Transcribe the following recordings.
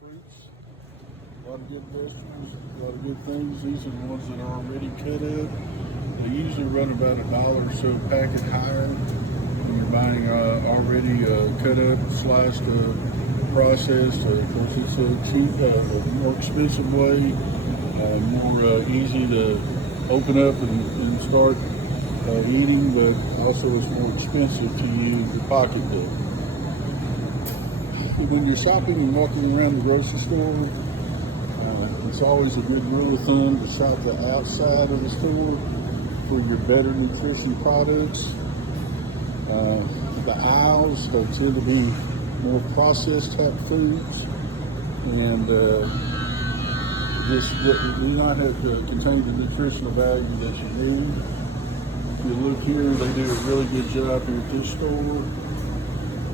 fruits, a lot of good vegetables, a lot of good things. These are the ones that are already cut up. They usually run about $1 or so a packet higher when you're buying already cut up, sliced, processed. Of course, it's a cheap, more expensive way, more easy to open up and start eating, but also it's more expensive to use your pocketbook. When you're shopping and walking around the grocery store, it's always a good rule of thumb to shop the outside of the store for your better nutrition products. The aisles tend to be more processed type foods, and this do not have to contain the nutritional value that you need. If you look here, they do a really good job here at this store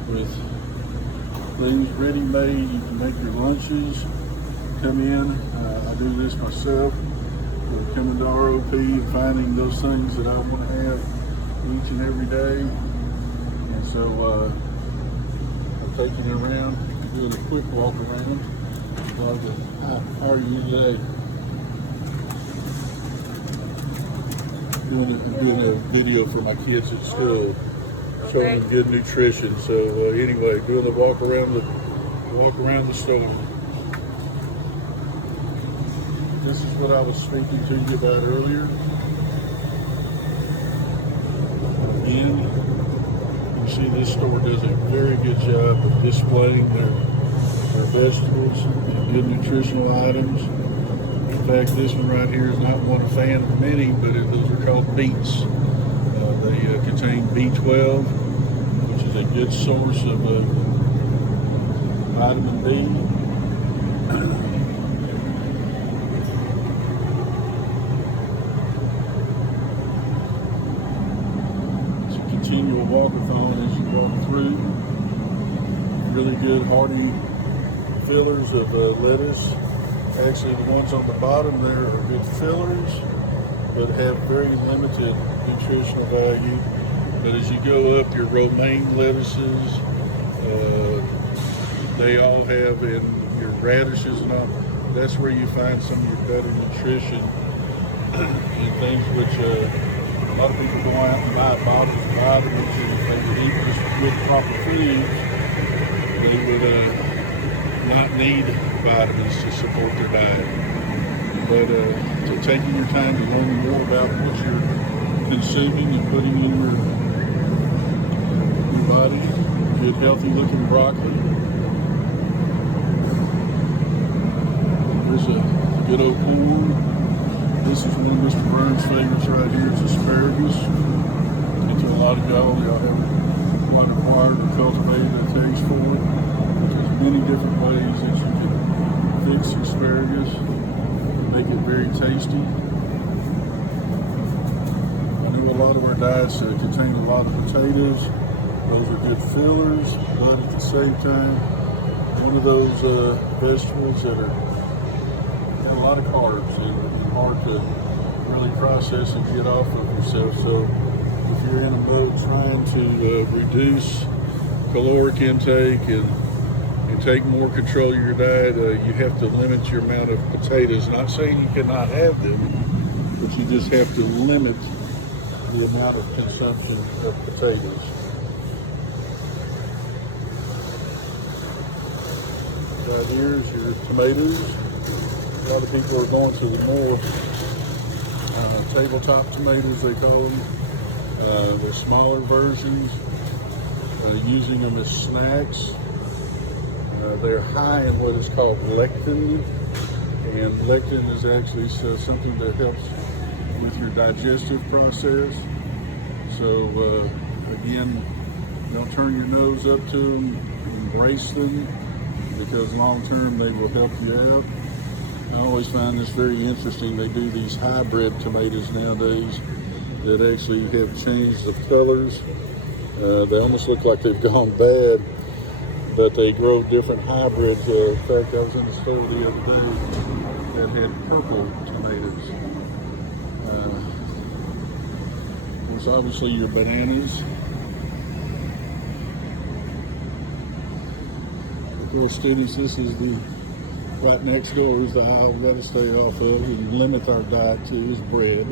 with things ready-made. You can make your lunches, come in. I do this myself. Coming to ROP and finding those things that I want to have each and every day. And so I'm taking it around, doing a quick walk around. How are you today? Doing a video for my kids at school, showing them good nutrition. So anyway, doing the walk around the store. This is what I was speaking to you about earlier. Again, you see this store does a very good job of displaying their vegetables and good nutritional items. In fact, this one right here is not one a fan of many, but those are called beets. They contain B12, which is a good source of vitamin B. Continual walkathon as you walk through. Really good hearty fillers of lettuce. Actually, the ones on the bottom there are good fillers, but have very limited nutritional value. But as you go up, your romaine lettuces, they all have, and your radishes and all, that's where you find some of your better nutrition and things which a lot of people go out and buy bottles of vitamins, and if they would eat just good proper foods, they would not need vitamins to support their diet. But so taking your time to learn more about what you're consuming and putting in your body, good healthy looking broccoli. There's a good old corn. This is one of Mr. Burns' favorites right here. It's asparagus. Into a lot of y'all have quite acquired and cultivated a taste for it. There's many different ways that you can fix asparagus and make it very tasty. I know a lot of our diets contain a lot of potatoes. Those are good fillers, but at the same time, one of those vegetables that have a lot of carbs and hard to really process and get off of yourself. So if you're in a mode trying to reduce caloric intake and take more control of your diet, you have to limit your amount of potatoes. Not saying you cannot have them, but you just have to limit the amount of consumption of potatoes. Right here is your tomatoes. A lot of people are going to the more tabletop tomatoes, they call them, the smaller versions, using them as snacks. They're high in what is called lectin, and lectin is actually something that helps with your digestive process. So again, don't turn your nose up to them, embrace them, because long term they will help you out. I always find this very interesting. They do these hybrid tomatoes nowadays that actually have changed the colors. They almost look like they've gone bad, but they grow different hybrids. In fact, I was in the store the other day that had purple tomatoes. Of course, obviously your bananas. Of course, students, this is the right next door is the aisle we got to stay off of and limit our diet to is bread.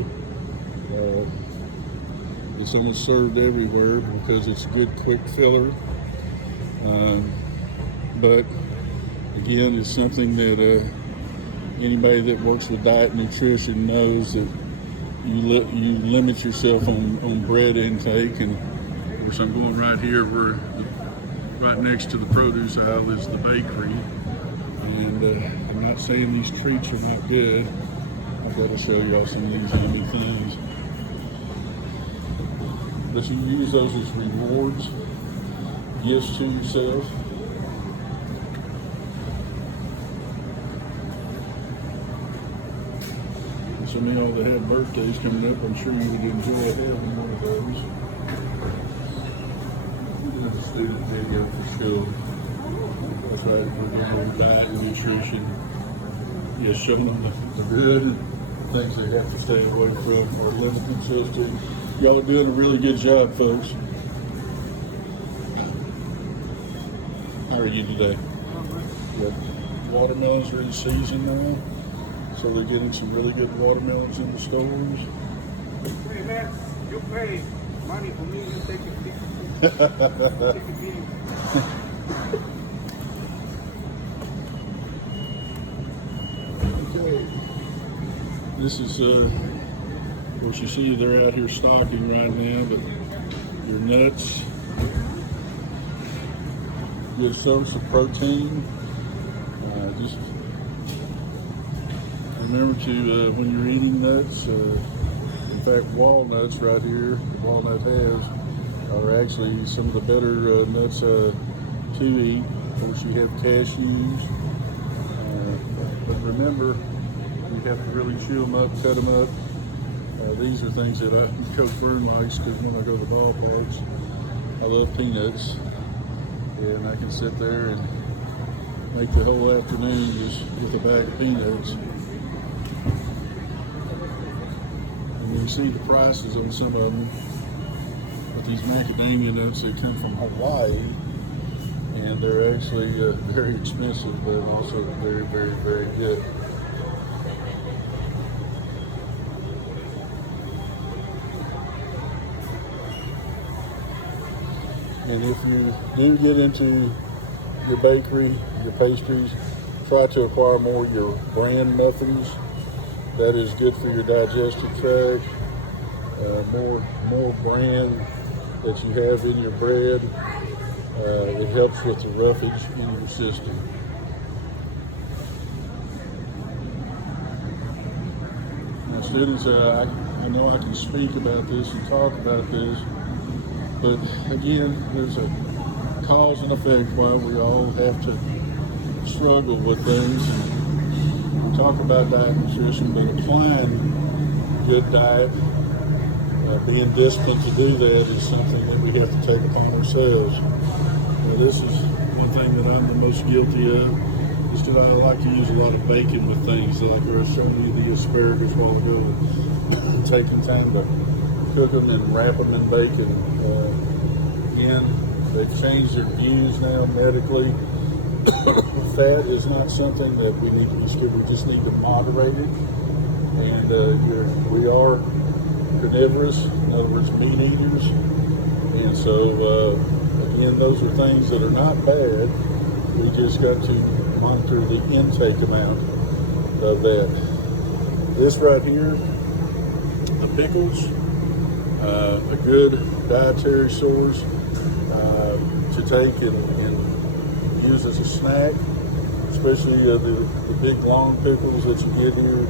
It's almost served everywhere because it's a good quick filler. But again, it's something that anybody that works with diet and nutrition knows that you limit yourself on bread intake. And of course, I'm going right here where right next to the produce aisle is the bakery. And I'm not saying these treats are not good. I've got to show y'all some of these yummy things. But you use those as rewards, gifts to yourself. And some of y'all that have birthdays coming up, I'm sure you would enjoy having one of those. This is a student video for school. That's right, we're going to diet and nutrition. Yeah, showing them the good things they have to stay away from or limit themselves to. Y'all are doing a really good job, folks. How are you today? Good. Watermelons are in season now, so they're getting some really good watermelons in the stores. Hey man, you pay money for me, you take a picture. Okay. This is, of course, you see they're out here stocking right now, but your nuts, good source of protein. Just remember to, when you're eating nuts, in fact, walnuts right here, walnut halves, are actually some of the better nuts to eat. Of course, you have cashews. But remember, you have to really chew them up, cut them up. These are things that Coach Byrne likes because when I go to the ballparks, I love peanuts. And I can sit there and make the whole afternoon just with a bag of peanuts. And you see the prices on some of them. But these macadamia nuts, they come from Hawaii. And they're actually very expensive, but also very, very, very good. And if you do get into your bakery, your pastries, try to acquire more of your brand muffins. That is good for your digestive tract. More brand that you have in your bread. It helps with the roughage in your system. Now students, I know I can speak about this and talk about this, but again, there's a cause and effect why we all have to struggle with things. And we talk about diet and nutrition, but applying good diet, being disciplined to do that is something that we have to take upon ourselves. This is one thing that I'm the most guilty of. Is that I like to use a lot of bacon with things. Like I was showing you the asparagus while ago, taking time to cook them and wrap them in bacon. Again, they've changed their views now medically. Fat is not something that we need to restrict. We just need to moderate it. And we are carnivorous, in other words, meat eaters. And so, again, those are things that are not bad. We just got to monitor the intake amount of that. This right here, the pickles, a good dietary source to take and use as a snack, especially the big long pickles that you get here.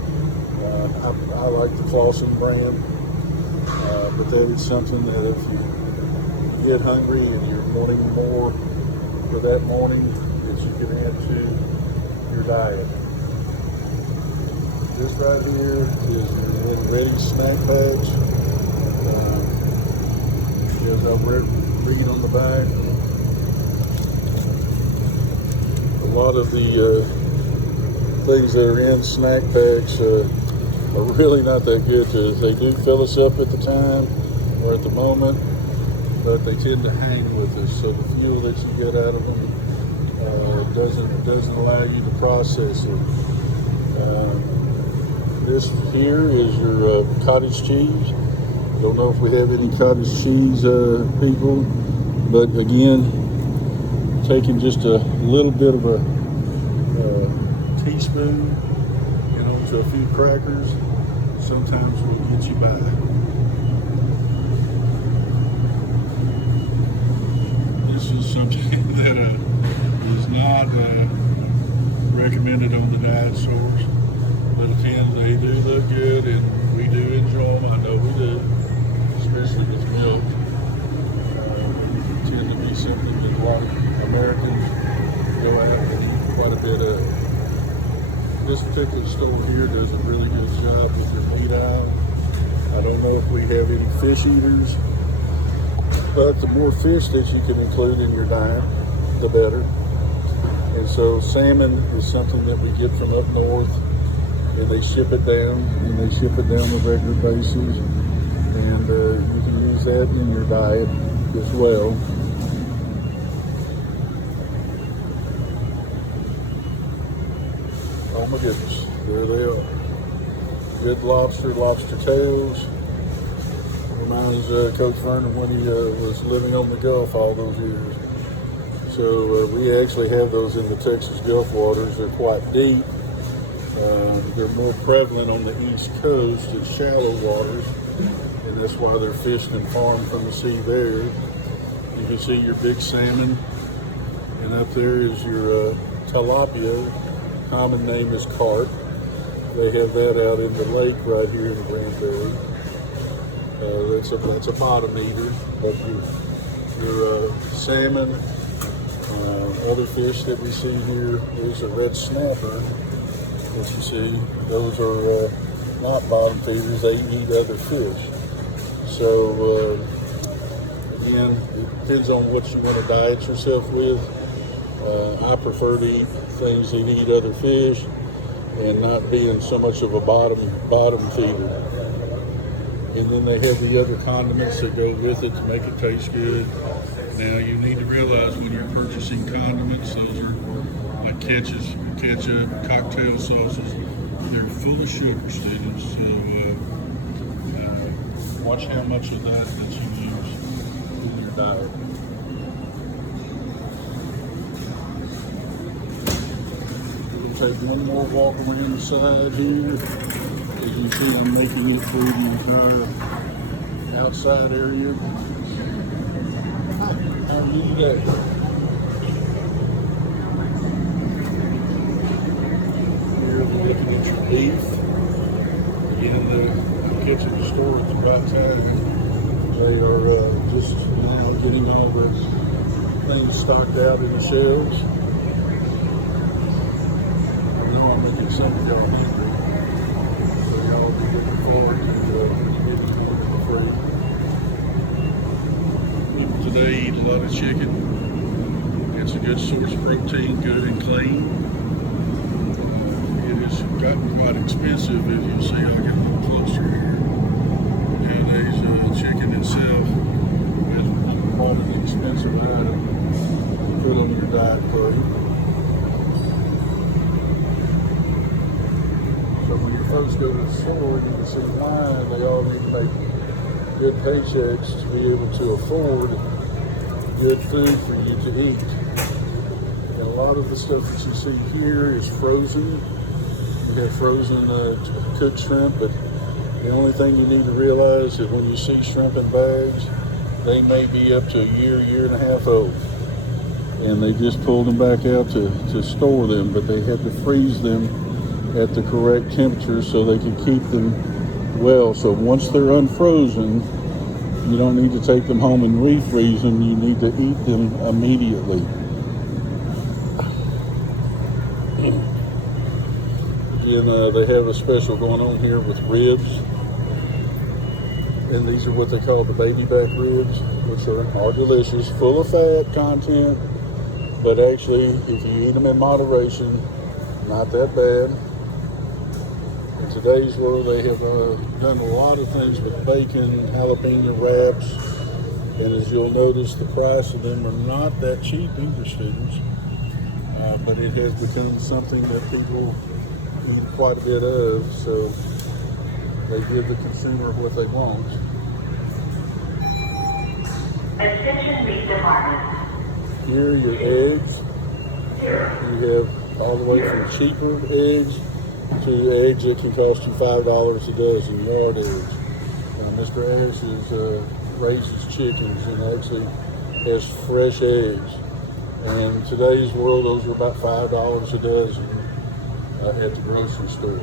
I like the Clausen brand, but that is something that if you get hungry and you're wanting more for that morning, that you can add to your diet. This right here is your ready snack packs. As I read on the back, a lot of the things that are in snack packs are really not that good. They do fill us up at the time or at the moment, but they tend to hang with us. So the fuel that you get out of them doesn't allow you to process it. This here is your cottage cheese. Don't know if we have any cottage cheese people, but again, taking just a little bit of a teaspoon, to a few crackers, sometimes will get you by. This is something that is not recommended on the diet source, but again, they do look good, and we do enjoy them. I know we do, especially with milk. Tend to be something that a lot of Americans go out and eat quite a bit of. This particular store here does a really good job with your meat aisle. I don't know if we have any fish eaters, but the more fish that you can include in your diet, the better. And so salmon is something that we get from up north, and they ship it down, on a regular basis. And you can use that in your diet as well. Oh my goodness, there they are. Good lobster tails. Reminds Coach Vernon when he was living on the Gulf all those years. So we actually have those in the Texas Gulf waters. They're quite deep. They're more prevalent on the East Coast in shallow waters, and that's why they're fished and farmed from the sea there. You can see your big salmon, and up there is your tilapia. Common name is carp. They have that out in the lake right here in Granbury. That's a bottom eater, but your salmon, other fish that we see here, there's a red snapper that you see. Those are not bottom feeders, they eat other fish. So again, it depends on what you want to diet yourself with. I prefer to eat things that eat other fish and not being so much of a bottom feeder. And then they have the other condiments that go with it to make it taste good. Now you need to realize when you're purchasing condiments, those are like ketchup, cocktail sauces. They're full of sugar, students. So watch how much of that you use in your diet. Take one more walk around the side here. As you see, I'm making it through the entire outside area. How are you today? Here we're looking at your beef. Again, the kitchen store at the right time. They are just now getting all the things stocked out in the shelves. Some of y'all hungry, so y'all be looking forward to getting more free. People today eat a lot of chicken. It's a good source of protein, good and clean. It has gotten quite expensive, as you'll see. I'll get a little closer here. Nowadays, chicken itself is quite an expensive item to put on your diet plate. So when your folks go to the store, you can see why they all need to make good paychecks to be able to afford good food for you to eat. And a lot of the stuff that you see here is frozen. You have frozen cooked shrimp, but the only thing you need to realize is when you see shrimp in bags, they may be up to a year and a half old. And they just pulled them back out to store them, but they had to freeze them at the correct temperature so they can keep them well. So once they're unfrozen, you don't need to take them home and refreeze them. You need to eat them immediately. Again, they have a special going on here with ribs. And these are what they call the baby back ribs, which are delicious, full of fat content, but actually, if you eat them in moderation, not that bad. In today's world, they have done a lot of things with bacon, jalapeno wraps, and as you'll notice, the price of them are not that cheap either, students. but it has become something that people eat quite a bit of, so they give the consumer what they want. Attention meat department. Here, your eggs. You have all the way from cheaper eggs to eggs that can cost you $5 a dozen, yard eggs. Mr. Harris raises chickens and actually has fresh eggs. And in today's world, those are about $5 a dozen at the grocery store.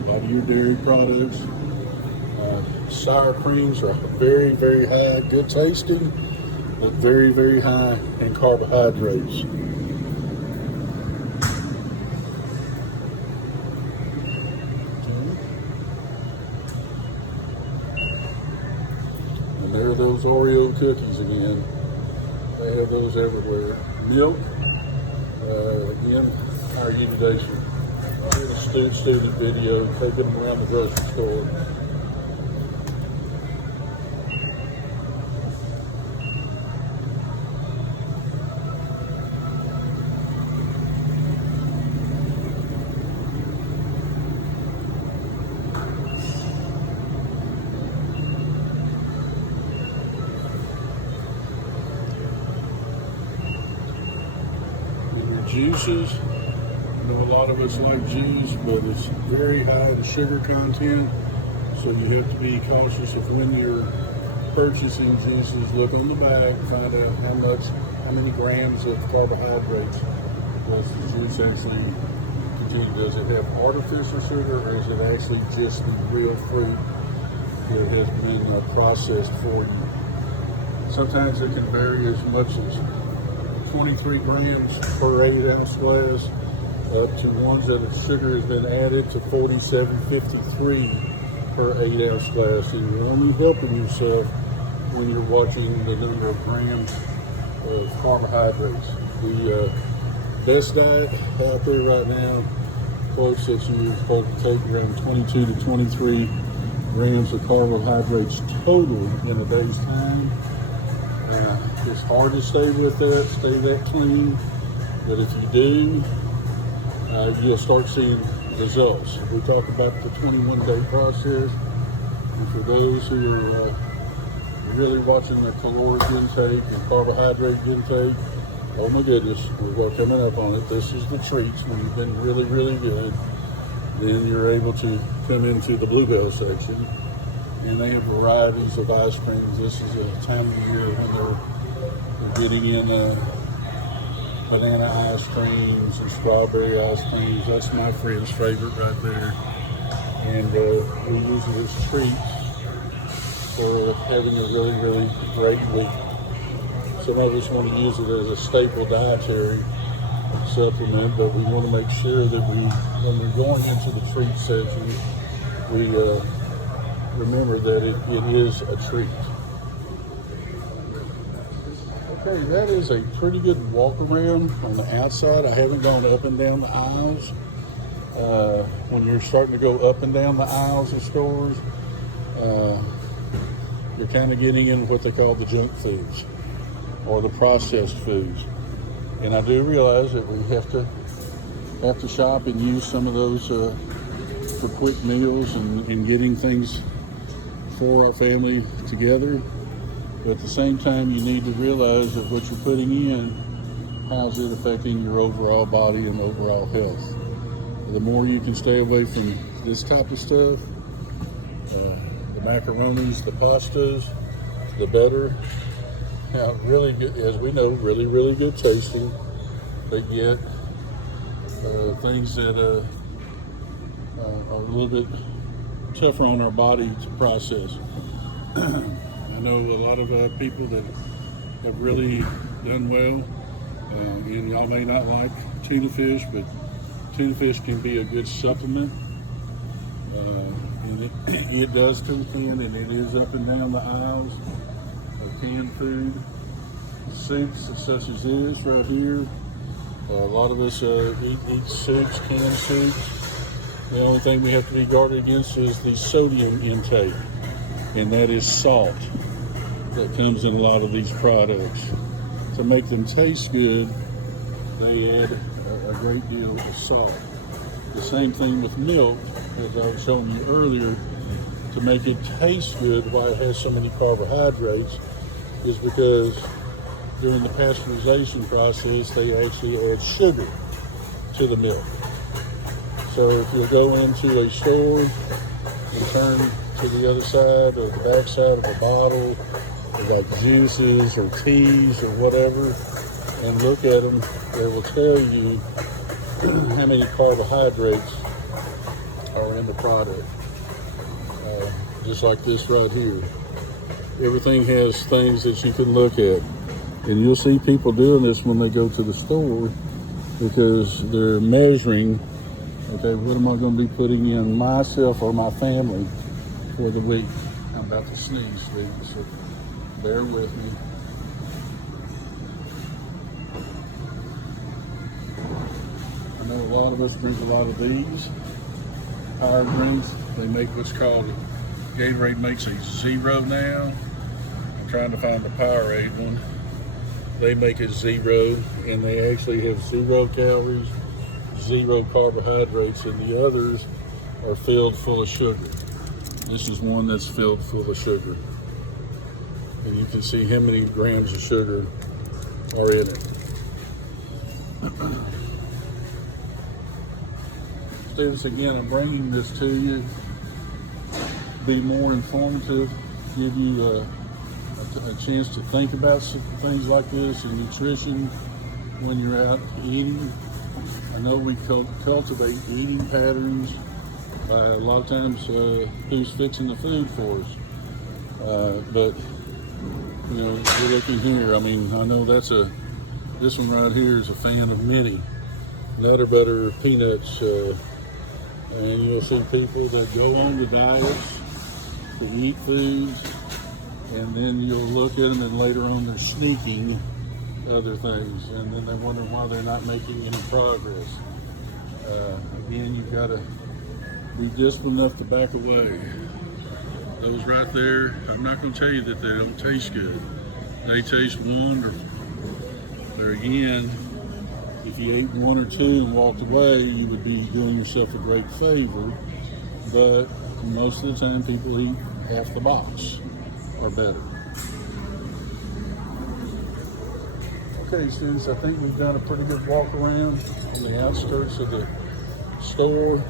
A lot of your dairy products. Sour creams are very, very high, good tasting, but very, very high in carbohydrates. And there are those Oreo cookies again. They have those everywhere. Milk, again, our unidation. I did a student video taking them around the grocery store. Juices, I know a lot of us like juice, but it's very high in sugar content, so you have to be cautious of when you're purchasing juices. Look on the back, find out how many grams of carbohydrates does the juice actually contain. Does it have artificial sugar, or is it actually just the real fruit that has been processed for you? Sometimes it can vary as much as 23 grams per 8-ounce glass, up to ones that the sugar has been added to 47.53 per 8-ounce glass. And you're only helping yourself when you're watching the number of grams of carbohydrates. The best diet out there right now quotes that you're supposed to take around 22 to 23 grams of carbohydrates total in a day's time. It's hard to stay with that, stay that clean, but if you do, you'll start seeing results. We talk about the 21-day process, and for those who are really watching their caloric intake and carbohydrate intake, oh my goodness, we're coming up on it. This is the treats. When you've been really, really good, then you're able to come into the Bluebell section, and they have varieties of ice creams. This is a time of year when they're getting in banana ice creams and strawberry ice creams. That's my friend's favorite right there. And we use it as treats for having a really, really great week. Some of us want to use it as a staple dietary supplement, but we want to make sure that when we're going into the treat section, we remember that it is a treat. Okay, that is a pretty good walk around on the outside. I haven't gone up and down the aisles. When you're starting to go up and down the aisles of stores, you're kind of getting in what they call the junk foods or the processed foods. And I do realize that we have to shop and use some of those for quick meals and getting things for our family together. But at the same time, you need to realize that what you're putting in, how's it affecting your overall body and overall health. The more you can stay away from this type of stuff, the macaronis, the pastas, the better. Now, really good, as we know, really, really good tasting, but yet things that are a little bit tougher on our body to process. I know a lot of people that have really done well, and y'all may not like tuna fish, but tuna fish can be a good supplement, and it does contain, and it is up and down the aisles of canned food, soups such as this right here. A lot of us eat soups, canned soups. The only thing we have to be guarded against is the sodium intake, and that is salt. that comes in a lot of these products. To make them taste good, they add a great deal of salt. The same thing with milk, as I was showing you earlier. To make it taste good, why it has so many carbohydrates, is because during the pasteurization process, they actually add sugar to the milk. So if you'll go into a store and turn to the other side or the back side of a bottle, like juices or teas or whatever, and look at them, they will tell you how many carbohydrates are in the product. Just like this right here. Everything has things that you can look at. And you'll see people doing this when they go to the store, because they're measuring, okay, what am I going to be putting in myself or my family for the week? I'm about to sneeze, students, so bear with me. I know a lot of us drink a lot of these power drinks. They make what's called, Gatorade makes a zero now. I'm trying to find the Powerade one. They make it zero, and they actually have 0 calories, 0 carbohydrates, and the others are filled full of sugar. This is one that's filled full of sugar. And you can see how many grams of sugar are in it. Students, again, I'm bringing this to you, be more informative, give you a chance to think about some things like this and nutrition when you're out eating. I know we cultivate eating patterns by a lot of times who's fixing the food for us. But you know, you're looking here. I mean, I know this one right here is a fan of mini Nutter Butter peanuts, and you'll see people that go on the diets to eat foods, and then you'll look at them and later on they're sneaking other things, and then they wonder why they're not making any progress. Again, you've got to be disciplined enough to back away. Those right there, I'm not going to tell you that they don't taste good. They taste wonderful. There again, if you ate 1 or 2 and walked away, you would be doing yourself a great favor. But most of the time, people eat half the box or better. Okay, students, I think we've done a pretty good walk around on the outskirts of the store,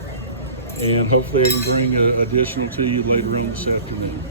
and hopefully I can bring additional to you later on this afternoon.